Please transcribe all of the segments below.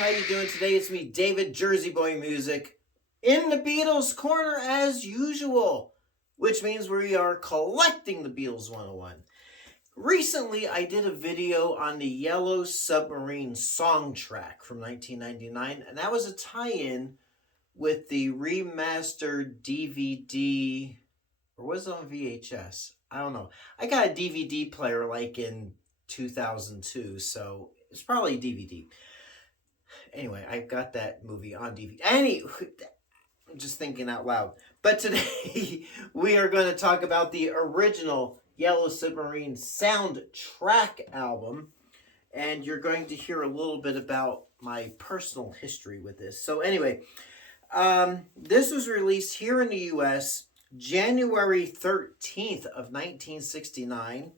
How you doing today? It's me, David Jersey Boy Music, in the Beatles corner as usual, which means we are collecting the Beatles 101. Recently, I did a video on the Yellow Submarine song track from 1999, and that was a tie-in with the remastered DVD, or was it on VHS? I don't know. I got a DVD player like in 2002, so it's probably a DVD. Anyway, I got that movie on DVD. I'm just thinking out loud. But today we are going to talk about the original Yellow Submarine soundtrack album, and you're going to hear a little bit about my personal history with this. So anyway, this was released here in the U.S. January 13th of 1969.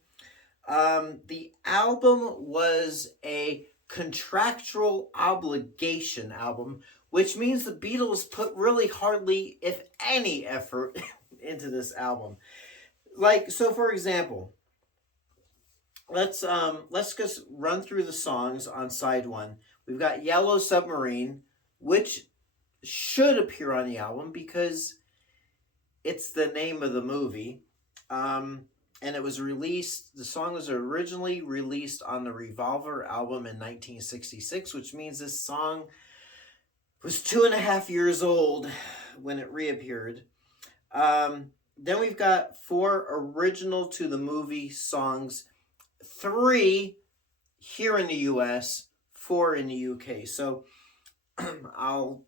The album was a contractual obligation album, which means the Beatles put really hardly, if any, effort into this album. So for example, let's just run through the songs on side one. We've got Yellow Submarine, which should appear on the album because it's the name of the movie. And it was released, the song was originally released on the Revolver album in 1966, which means this song was 2.5 years old when it reappeared. Then we've got 4 original to the movie songs, 3 here in the US, 4 in the UK. So I'll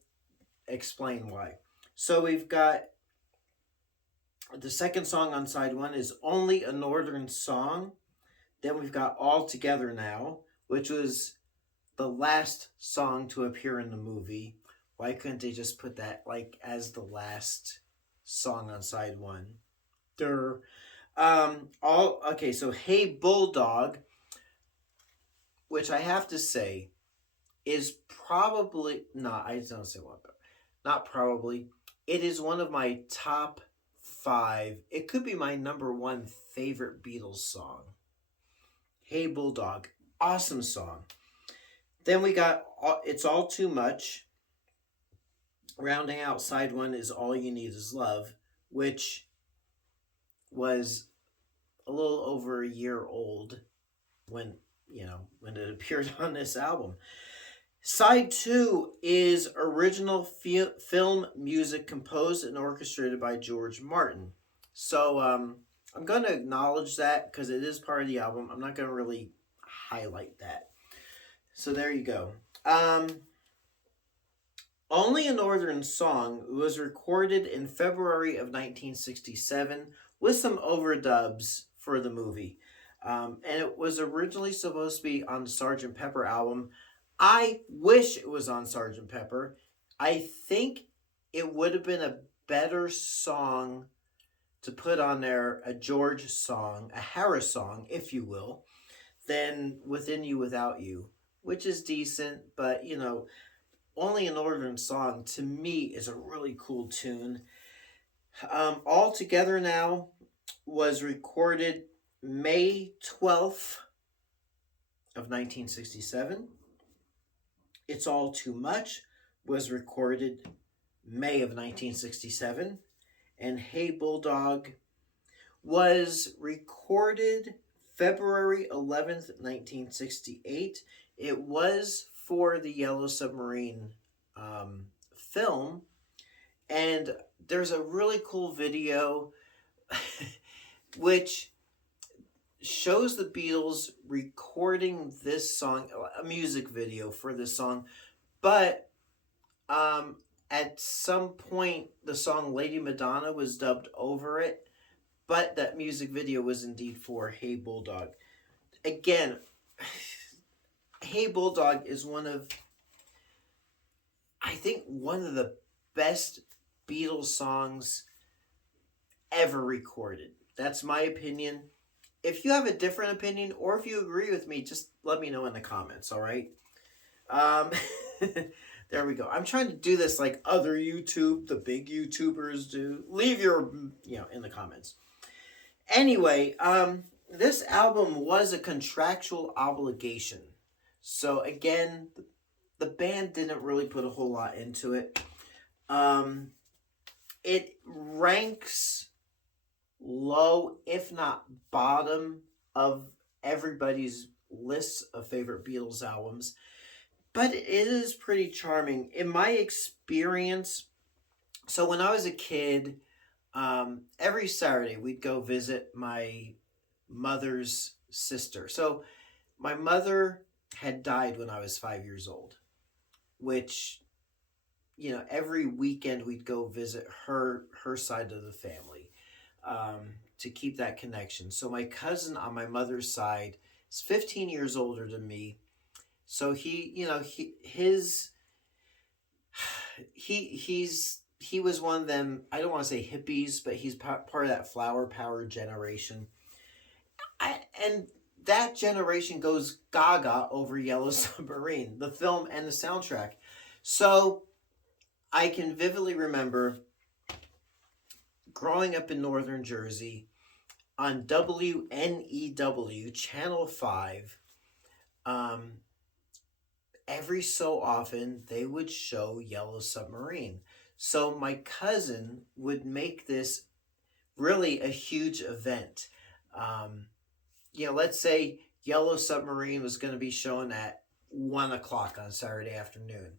explain why. So we've got the second song on side one is Only a Northern Song. Then we've got All Together Now, which was the last song to appear in the movie. Why couldn't they just put that as the last song on side one? So Hey Bulldog, which I have to say is probably not probably. It is one of my top 5. It could be my number 1 favorite Beatles song. Hey Bulldog, awesome song. Then we got It's All Too Much. Rounding out side 1 is All You Need Is Love, which was a little over a year old when it appeared on this album. Side 2 is original film music composed and orchestrated by George Martin. So I'm going to acknowledge that because it is part of the album. I'm not going to really highlight that. So there you go. Only a Northern Song was recorded in February of 1967 with some overdubs for the movie. And it was originally supposed to be on the Sgt. Pepper album. I wish it was on Sgt. Pepper. I think it would have been a better song to put on there, a George song, a Harris song, if you will, than Within You Without You, which is decent, but, Only a Northern Song, to me, is a really cool tune. All Together Now was recorded May 12th of 1967. It's All Too Much was recorded May of 1967. And Hey Bulldog was recorded February 11th, 1968. It was for the Yellow Submarine film. And there's a really cool video which shows the Beatles recording this song, a music video for this song, but at some point the song Lady Madonna was dubbed over it, but that music video was indeed for Hey Bulldog. Again, Hey Bulldog is one of the best Beatles songs ever recorded. That's my opinion. If you have a different opinion, or if you agree with me, just let me know in the comments, all right? There we go. I'm trying to do this like other the big YouTubers do. Leave your, in the comments. Anyway, this album was a contractual obligation. So again, the band didn't really put a whole lot into it. Um, it ranks low, if not bottom, of everybody's list of favorite Beatles albums. But it is pretty charming. In my experience, so when I was a kid, every Saturday we'd go visit my mother's sister. So my mother had died when I was 5 years old, which, every weekend we'd go visit her side of the family, to keep that connection. So my cousin on my mother's side is 15 years older than me. So he was one of them. I don't want to say hippies, but he's part of that flower power generation. And that generation goes gaga over Yellow Submarine, the film and the soundtrack. So I can vividly remember growing up in northern Jersey on WNEW Channel 5. Every so often they would show Yellow Submarine. So my cousin would make this really a huge event. Let's say Yellow Submarine was going to be shown at 1 o'clock on Saturday afternoon.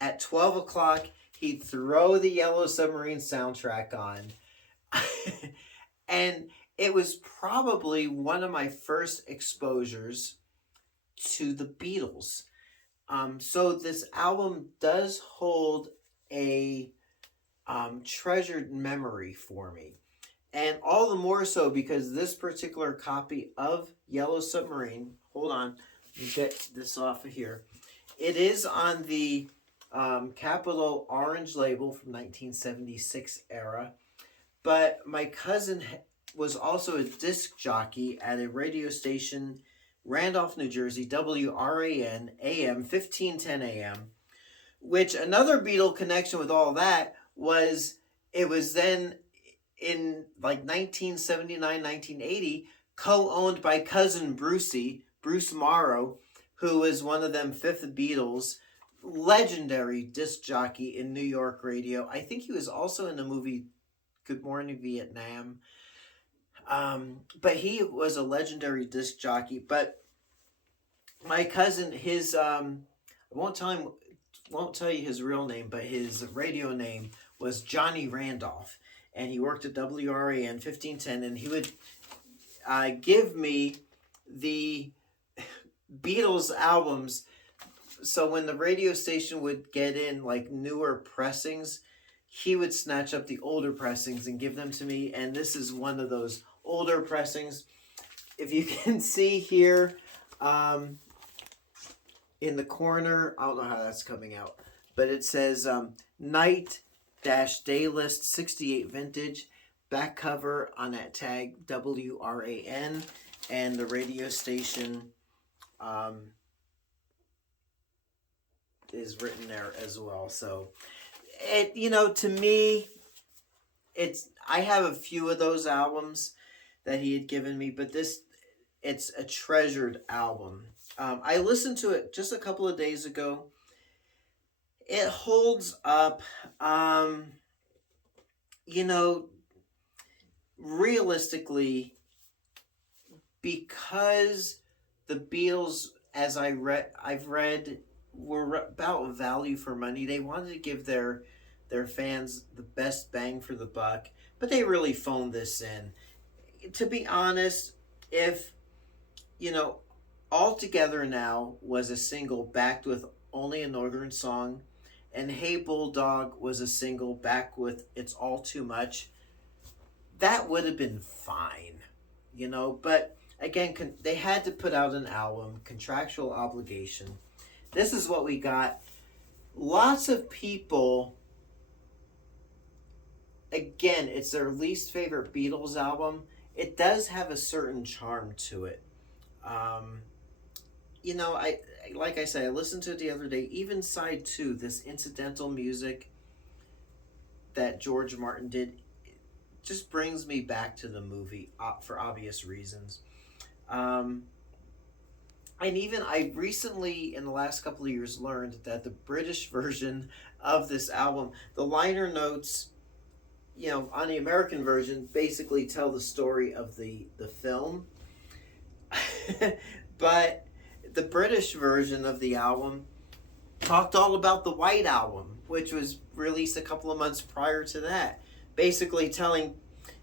At 12 o'clock, he'd throw the Yellow Submarine soundtrack on. And it was probably one of my first exposures to the Beatles. So this album does hold a treasured memory for me. And all the more so because this particular copy of Yellow Submarine, hold on, let me get this off of here. It is on the Capitol Orange label from 1976 era. But my cousin was also a disc jockey at a radio station, Randolph, New Jersey, WRAN AM, 1510 AM, which another Beatle connection with all that was it was then in like 1979, 1980, co-owned by cousin Bruce Morrow, who was one of them fifth Beatles, legendary disc jockey in New York radio. I think he was also in the movie Good Morning Vietnam. But he was a legendary disc jockey. But my cousin, his I won't tell you his real name, but his radio name was Johnny Randolph, and he worked at WRAN 1510, and he would give me the Beatles albums. So when the radio station would get in like newer pressings, he would snatch up the older pressings and give them to me. And this is one of those older pressings. If you can see here, in the corner, I don't know how that's coming out, but it says Night-Day List 68 Vintage, back cover on that tag WRAN, and the radio station is written there as well. So it, to me, I have a few of those albums that he had given me, but it's a treasured album. I listened to it just a couple of days ago. It holds up. Realistically, because the Beatles, as I've read, were about value for money. They wanted to give their fans the best bang for the buck, but they really phoned this in. To be honest, if All Together Now was a single backed with Only a Northern Song, and Hey Bulldog was a single backed with It's All Too Much, that would have been fine, but again, they had to put out an album, contractual obligation. This is what we got. Lots of people, again, it's their least favorite Beatles album. It does have a certain charm to it. Like I said, I listened to it the other day. Even side 2, this incidental music that George Martin did, just brings me back to the movie for obvious reasons. And even I recently, in the last couple of years, learned that the British version of this album, the liner notes, on the American version, basically tell the story of the film. But the British version of the album talked all about the White Album, which was released a couple of months prior to that. Basically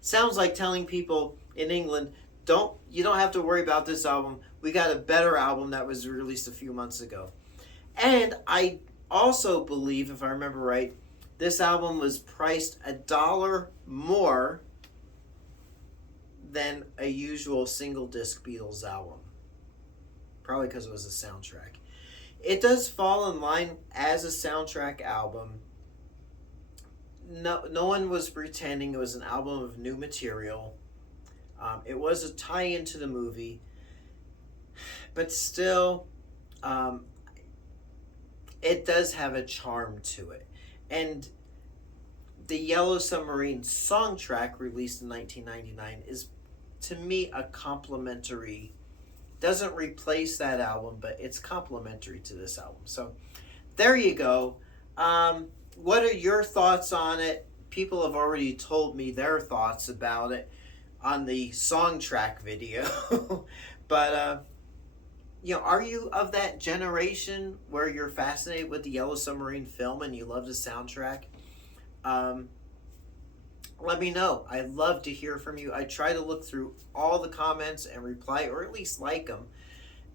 sounds like telling people in England, you don't have to worry about this album. We got a better album that was released a few months ago. And I also believe, if I remember right, this album was priced $1 more than a usual single disc Beatles album. Probably because it was a soundtrack. It does fall in line as a soundtrack album. No one was pretending it was an album of new material. It was a tie-in to the movie. But still, it does have a charm to it. And the Yellow Submarine song track, released in 1999, is, to me, a complimentary. Doesn't replace that album, but it's complimentary to this album. So there you go. What are your thoughts on it? People have already told me their thoughts about it on the song track video. But are you of that generation where you're fascinated with the Yellow Submarine film and you love the soundtrack? Let me know. I'd love to hear from you. I try to look through all the comments and reply, or at least like them.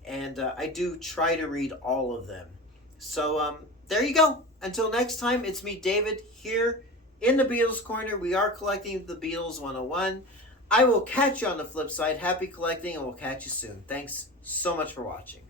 And I do try to read all of them. So there you go. Until next time, it's me, David, here in the Beatles Corner. We are collecting the Beatles 101. I will catch you on the flip side. Happy collecting, and we'll catch you soon. Thanks so much for watching.